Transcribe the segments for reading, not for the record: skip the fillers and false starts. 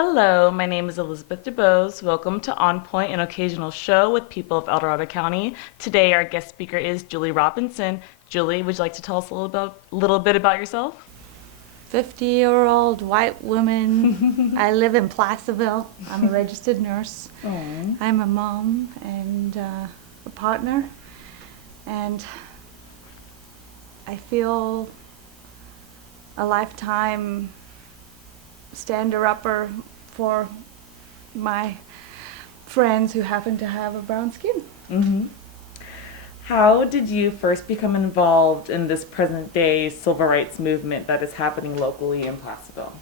Hello, my name is Elizabeth DeBose. Welcome to On Point, an occasional show with people of El Dorado County. Today, our guest speaker is Julie Robinson. Julie, would you like to tell us a little bit about yourself? 50-year-old white woman. I live in Placerville. I'm a registered nurse. Oh. I'm a mom and a partner. And I feel a lifetime stander-upper for my friends who happen to have a brown skin. Mm-hmm. How did you first become involved in this present day civil rights movement that is happening locally in Placerville?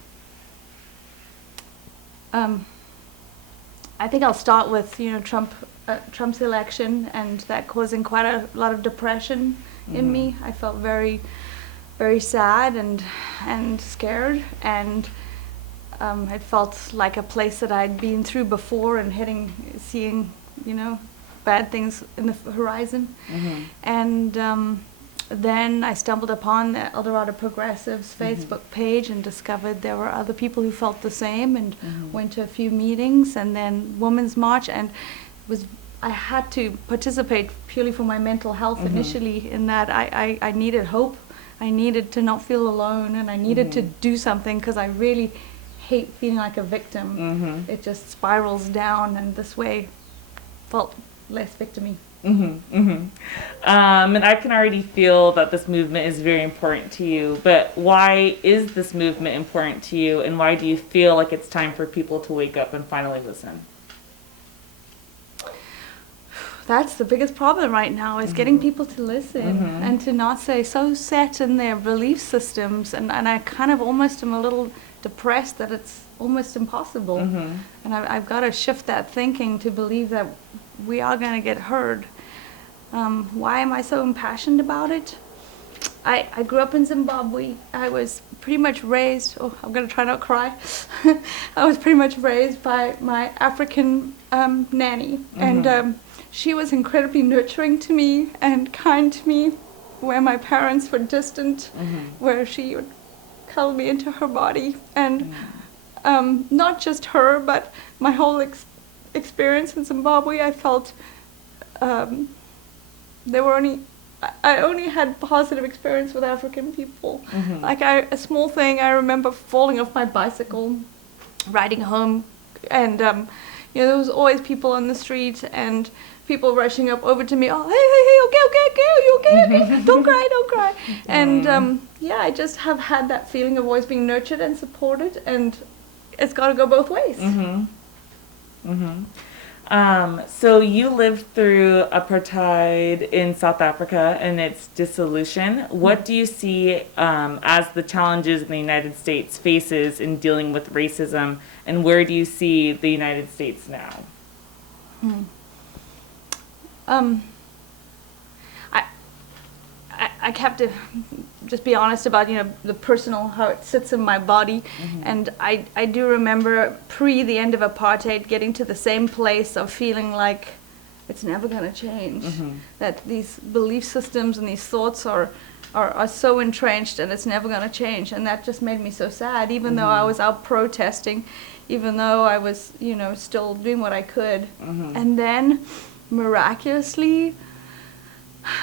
I think I'll start with Trump's election and that causing quite a lot of depression in me. I felt very, very sad and scared, and it felt like a place that I'd been through before and seeing bad things in the horizon. And then I stumbled upon the El Dorado Progressives Facebook page and discovered there were other people who felt the same, and went to a few meetings and then Women's March, and I had to participate purely for my mental health initially, in that I needed hope. I needed to not feel alone, and I needed to do something because I really hate feeling like a victim. It just spirals down, and this way felt less victimy. And I can already feel that this movement is very important to you, but why is this movement important to you, and why do you feel like it's time for people to wake up and finally listen? That's the biggest problem right now, is getting people to listen and to not stay so set in their belief systems. And I kind of almost am a little depressed that it's almost impossible. And I've got to shift that thinking to believe that we are going to get heard. Why am I so impassioned about it? I grew up in Zimbabwe. I was pretty much raised, I'm going to try not to cry. I was pretty much raised by my African nanny. And she was incredibly nurturing to me and kind to me, where my parents were distant, where she would cuddle me into her body. And not just her, but my whole experience in Zimbabwe, I felt I only had positive experience with African people. Like a small thing, I remember falling off my bicycle, riding home, and there was always people on the street and people rushing up over to me. Oh, hey, okay, don't cry. And I just have had that feeling of always being nurtured and supported, and it's got to go both ways. So you lived through apartheid in South Africa and its dissolution. What do you see as the challenges the United States faces in dealing with racism, and where do you see the United States now? I have to just be honest about the personal, how it sits in my body. And I do remember pre the end of apartheid getting to the same place of feeling like it's never going to change, that these belief systems and these thoughts are so entrenched and it's never going to change. And that just made me so sad, even though I was out protesting, even though I was still doing what I could. And then miraculously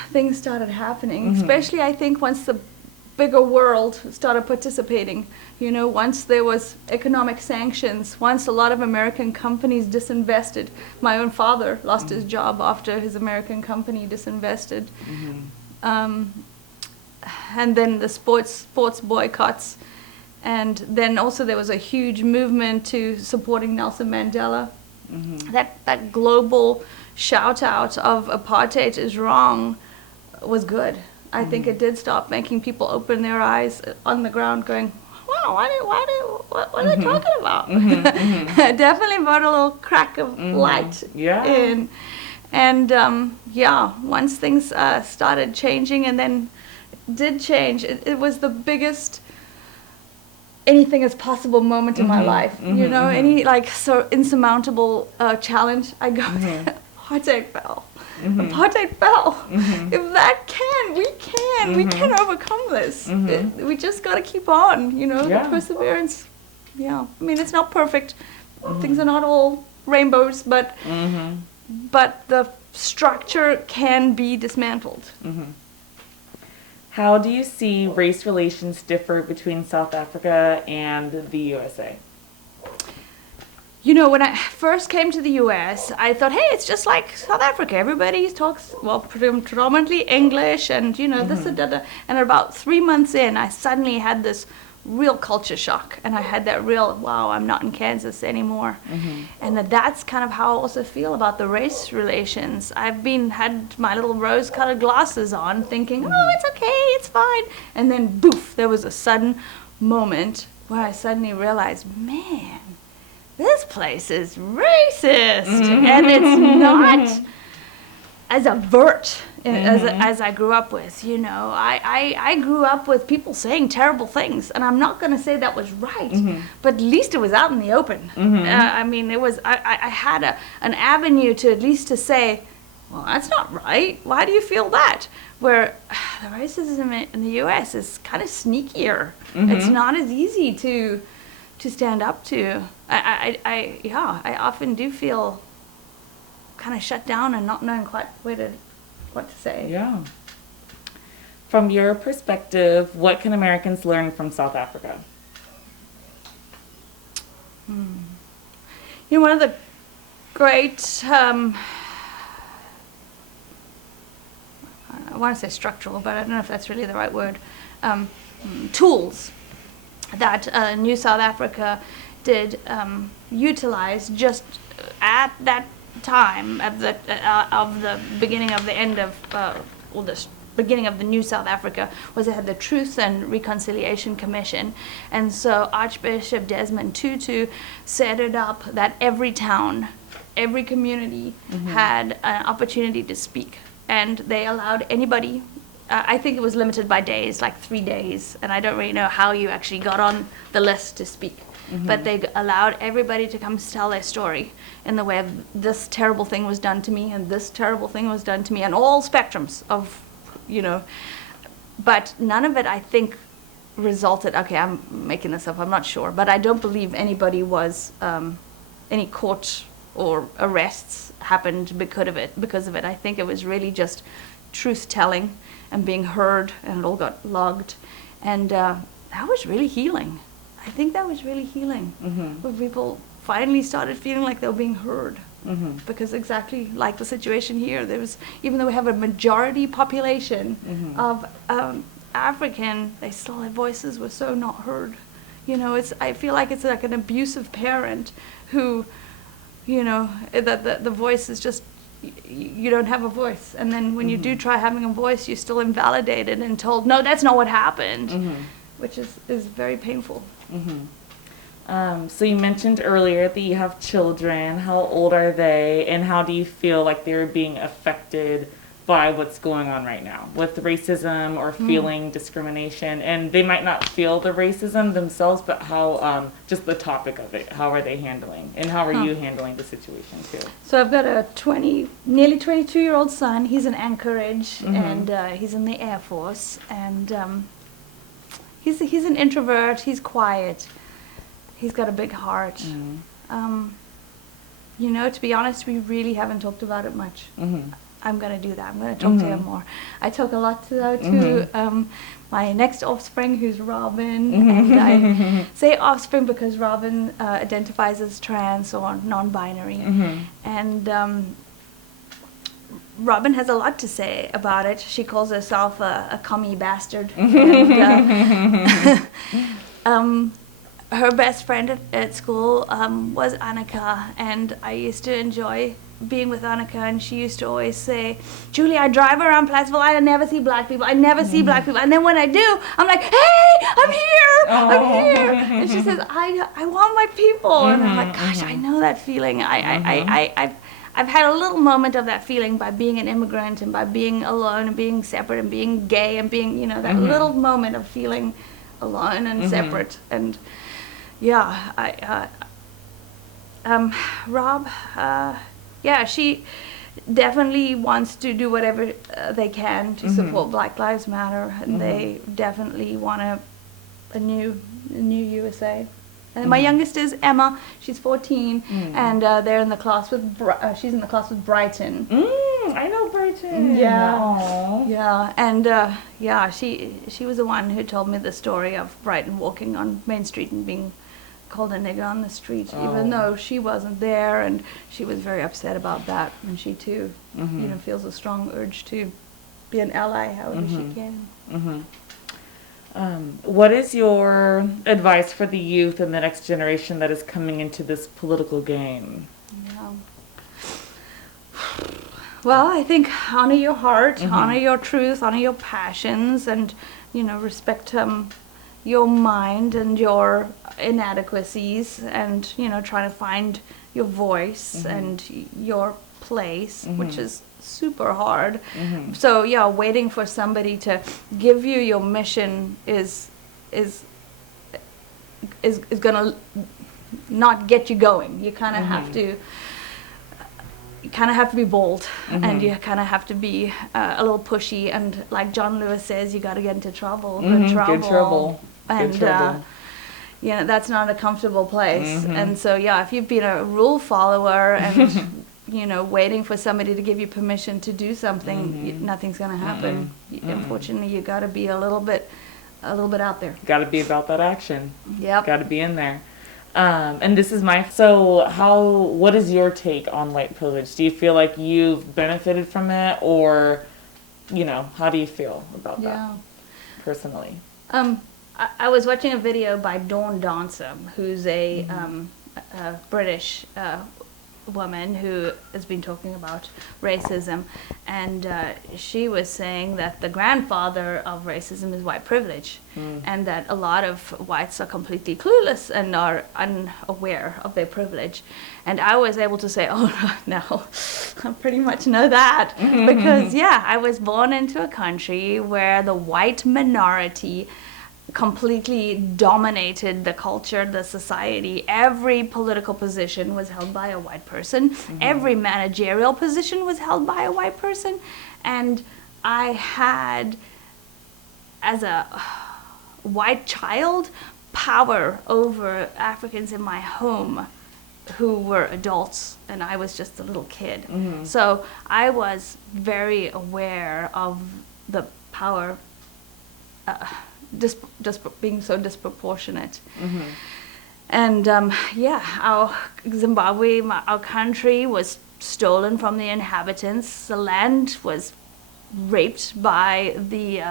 things started happening, especially I think once the bigger world started participating. Once there was economic sanctions, once a lot of American companies disinvested. My own father lost his job after his American company disinvested. And then the sports boycotts. And then also there was a huge movement to supporting Nelson Mandela. That global shout out of apartheid is wrong was good. I think it did stop making people open their eyes on the ground going, wow, what are they talking about? Definitely brought a little crack of light in. And once things started changing, and then did change, it was the biggest anything is possible moment in my life. Any so insurmountable challenge, I go, apartheid fell. Apartheid fell. If that can, we can. We can overcome this. We just got to keep on. The perseverance yeah, I mean, it's not perfect. Things are not all rainbows, but the structure can be dismantled. How do you see race relations differ between South Africa and the USA? You know, when I first came to the US, I thought, hey, it's just like South Africa. Everybody talks, well, predominantly English and, you know, this and that. And about 3 months in, I suddenly had this real culture shock. And I had that real, wow, I'm not in Kansas anymore. And that's kind of how I also feel about the race relations. I've had my little rose-colored glasses on thinking, oh, it's okay, it's fine. And then, boof, there was a sudden moment where I suddenly realized, man, this place is racist, and it's not as overt as I grew up with. You know, I grew up with people saying terrible things, and I'm not going to say that was right, but at least it was out in the open. I mean, it was. I had an avenue to at least to say, well, that's not right. Why do you feel that? Where the racism in the U.S. is kind of sneakier. It's not as easy to stand up to. I often do feel kind of shut down and not knowing quite what to say. Yeah. From your perspective, what can Americans learn from South Africa? You know, one of the great, I want to say structural, but I don't know if that's really the right word, tools that New South Africa did utilize just at that time of the beginning of the end of the beginning of the New South Africa was it had the Truth and Reconciliation Commission, and so Archbishop Desmond Tutu set it up that every town, every community had an opportunity to speak, and they allowed anybody. I think it was limited by days, like 3 days, and I don't really know how you actually got on the list to speak. But they allowed everybody to come tell their story in the way of this terrible thing was done to me, and this terrible thing was done to me, and all spectrums of, you know. But none of it, I think, resulted, okay, I'm making this up, I'm not sure, but I don't believe anybody was, any court or arrests happened because of it. I think it was really just truth-telling and being heard, and it all got logged. And that was really healing. I think that was really healing. When people finally started feeling like they were being heard. Because exactly like the situation here, there was, even though we have a majority population of African, they still, their voices were so not heard. You know, I feel like it's like an abusive parent who, you know, that the voice is just, you don't have a voice, and then when you do try having a voice, you're still invalidated and told, no, that's not what happened, which is very painful. So you mentioned earlier that you have children. How old are they, and how do you feel like they're being affected by what's going on right now with racism or feeling discrimination? And they might not feel the racism themselves, but how, just the topic of it, how are they handling, and how are you handling the situation too? So I've got a nearly 22-year-old son. He's in Anchorage, and he's in the Air Force, and he's an introvert. He's quiet. He's got a big heart. You know, to be honest, we really haven't talked about it much. I'm going to do that. I'm going to talk to him more. I talk a lot to my next offspring, who's Robin. And I say offspring because Robin identifies as trans or non-binary. And Robin has a lot to say about it. She calls herself a commie bastard. And, her best friend at school was Annika, and I used to enjoy being with Annika, and she used to always say, Julie, I drive around Placerville, I never see black people, and then when I do, I'm like, hey, I'm here, and she says, I want my people, and I'm like, gosh, I know that feeling. I've had a little moment of that feeling by being an immigrant and by being alone and being separate and being gay and being, you know, that little moment of feeling alone and separate. And yeah, Rob, yeah, she definitely wants to do whatever they can to support Black Lives Matter, and they definitely want a new USA. And my youngest is Emma. She's 14, and they're in the class with. She's in the class with Brighton. I know Brighton. Yeah. Aw. Yeah, and yeah, she was the one who told me the story of Brighton walking on Main Street and being called a nigger on the street, even though she wasn't there, and she was very upset about that. And she too, feels a strong urge to be an ally however she can. What is your advice for the youth and the next generation that is coming into this political game? Yeah. Well, I think honor your heart, honor your truth, honor your passions, and respect your mind and your inadequacies, and try to find your voice and your place, which is super hard. So yeah, waiting for somebody to give you your mission is gonna not get you going. You kind of have to. You kind of have to be bold, and you kind of have to be a little pushy, and like John Lewis says, you got to get into trouble. Good trouble. And Good trouble. That's not a comfortable place. And so yeah, if you've been a rule follower and waiting for somebody to give you permission to do something, nothing's going to happen. Unfortunately, you got to be a little bit out there. Got to be about that action. Yep. Got to be in there. And this is what is your take on white privilege? Do you feel like you've benefited from it, or, how do you feel about that personally? I was watching a video by Dawn Dancer, who's a British woman who has been talking about racism, and she was saying that the grandfather of racism is white privilege, and that a lot of whites are completely clueless and are unaware of their privilege. And I was able to say, oh no, I pretty much know that, because I was born into a country where the white minority completely dominated the culture, the society. Every political position was held by a white person. Every managerial position was held by a white person. And I had, as a white child, power over Africans in my home who were adults, and I was just a little kid. So I was very aware of the power just being so disproportionate. And our Zimbabwe, our country, was stolen from the inhabitants. The land was raped by the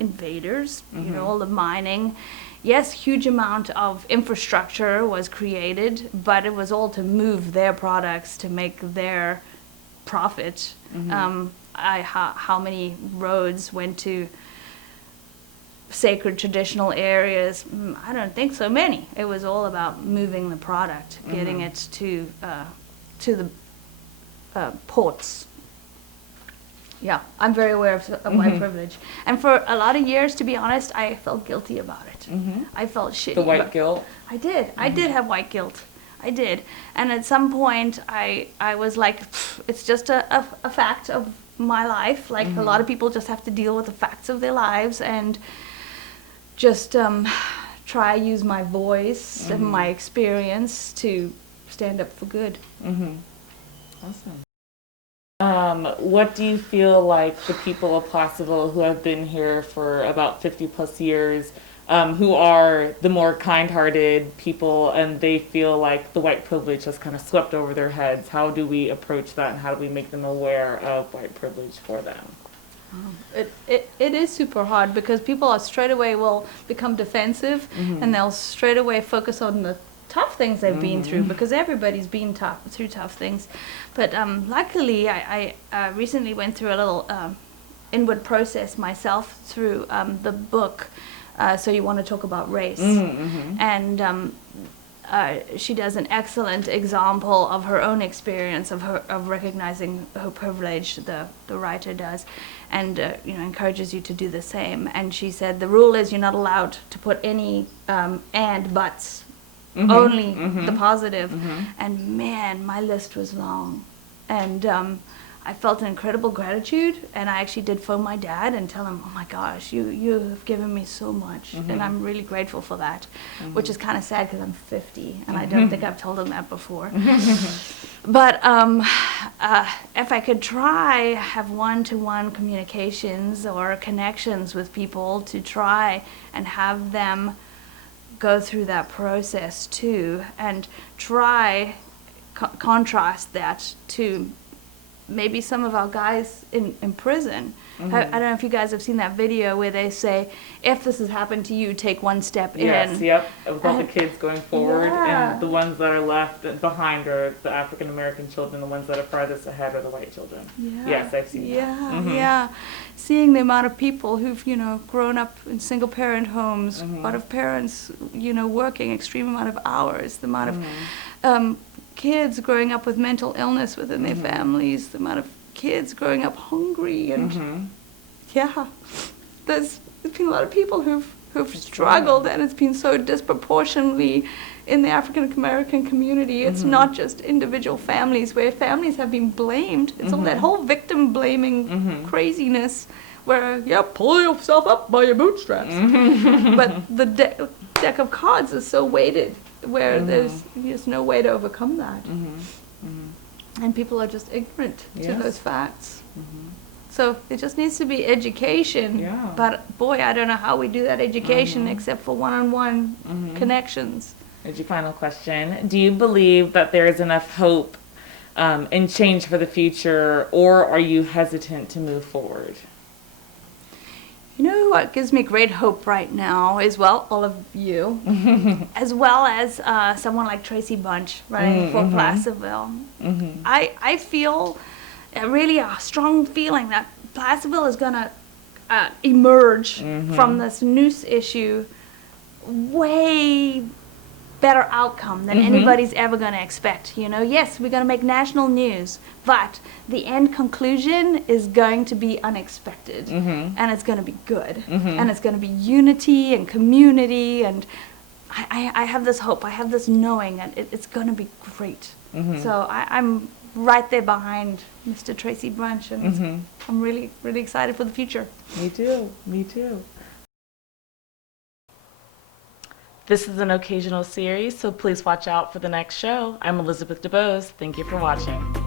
invaders, all the mining. Yes, huge amount of infrastructure was created, but it was all to move their products to make their profit. How many roads went to sacred traditional areas? I don't think so many. It was all about moving the product, getting it to the ports. Yeah, I'm very aware of white privilege. And for a lot of years, to be honest, I felt guilty about it. I felt shitty. The white guilt? I did. I did have white guilt. I did. And at some point, I was like, it's just a fact of my life. Like a lot of people just have to deal with the facts of their lives, and just try to use my voice and my experience to stand up for good. Awesome. What do you feel like the people of Placerville who have been here for about 50 plus years, who are the more kind-hearted people, and they feel like the white privilege has kind of swept over their heads, how do we approach that, and how do we make them aware of white privilege for them? It is super hard, because people are straight away will become defensive, and they'll straight away focus on the tough things they've been through, because everybody's been through tough things. But luckily, I recently went through a little inward process myself through the book, So You Want to Talk About Race. And she does an excellent example of her own experience of recognizing her privilege. The writer does, and encourages you to do the same. And she said the rule is you're not allowed to put any and buts, only the positive. And man, my list was long, and I felt an incredible gratitude, and I actually did phone my dad and tell him, oh my gosh, you have given me so much, and I'm really grateful for that, which is kind of sad because I'm 50, and I don't think I've told him that before. But if I could try have one-to-one communications or connections with people to try and have them go through that process too, and try contrast that to maybe some of our guys in prison. I don't know if you guys have seen that video where they say, if this has happened to you, take one step Yes, in. yep. With all the kids going forward, Yeah. and the ones that are left behind are the African American children. The ones that are farthest ahead are the white children. Yeah. Yes, I've seen that. Yeah. Seeing the amount of people who've, grown up in single parent homes, a lot of parents, working extreme amount of hours, the amount of kids growing up with mental illness within their families, the amount of kids growing up hungry, and there's been a lot of people who've struggled, and it's been so disproportionately in the African American community. It's not just individual families where families have been blamed. It's all that whole victim blaming craziness where, pull yourself up by your bootstraps. But the deck of cards is so weighted where there's just no way to overcome that. And people are just ignorant to those facts. So it just needs to be education. Yeah. But boy, I don't know how we do that education except for one-on-one connections. Here's your final question. Do you believe that there is enough hope and change for the future, or are you hesitant to move forward? You know what gives me great hope right now is, well, all of you, as well as someone like Tracy Bunch running for Placerville. I feel really a strong feeling that Placerville is going to emerge from this noose issue way better outcome than anybody's ever going to expect. Yes, we're going to make national news, but the end conclusion is going to be unexpected, and it's going to be good, and it's going to be unity and community, and I have this hope, I have this knowing that it's going to be great. So I'm right there behind Mr. Tracy Bunch, and I'm really, really excited for the future. Me too. Me too. This is an occasional series, so please watch out for the next show. I'm Elizabeth DeBose. Thank you for watching.